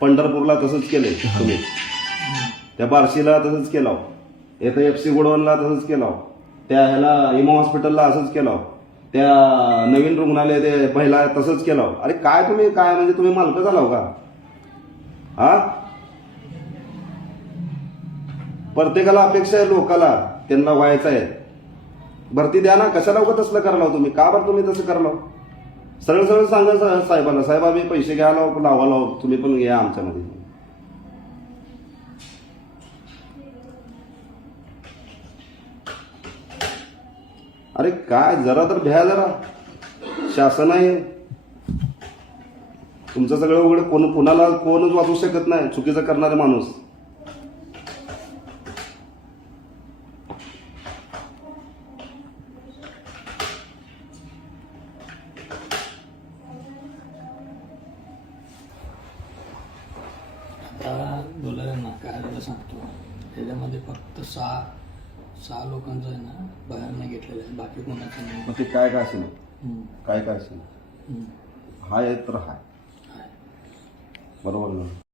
पंढरपूरला तसंच केलंय तुम्ही, त्या बार्शीला तसंच केलं, इथं FC गोडवनला तसंच केलं, त्या ह्याला इमो हॉस्पिटलला असंच केलं, त्या नवीन रुग्णालय ते पहिला तसंच केलं. अरे काय तुम्ही काय म्हणजे तुम्ही मालक झाला का? हा, प्रत्येकाला अपेक्षा आहे, लोकाला त्यांना व्हायचं आहे, भरती द्या ना. कशाला उगत तसलं करायला तुम्ही? का बरं तुम्ही तसं करायला? सरळ सरळ सांगा साहेबांना, साहेब आम्ही पैसे घ्यायला लावायला, तुम्ही पण घ्या आमच्यामध्ये. अरे काय, जरा तर भ्या, जरा शासन आहे तुमचं सगळं उघड, कोणाला कोणच वाचू शकत नाही चुकीचं करणारे माणूस. आता बोलायला काय झालं सांगतो, त्याच्यामध्ये फक्त सहा लोकांचं आहे ना बाहेर नाही घेतलेलं आहे, बाकी कोणाचं नाही. मग ते काय काय असेल, काय काय असेल, हाय तर हाय, बरोबर ना.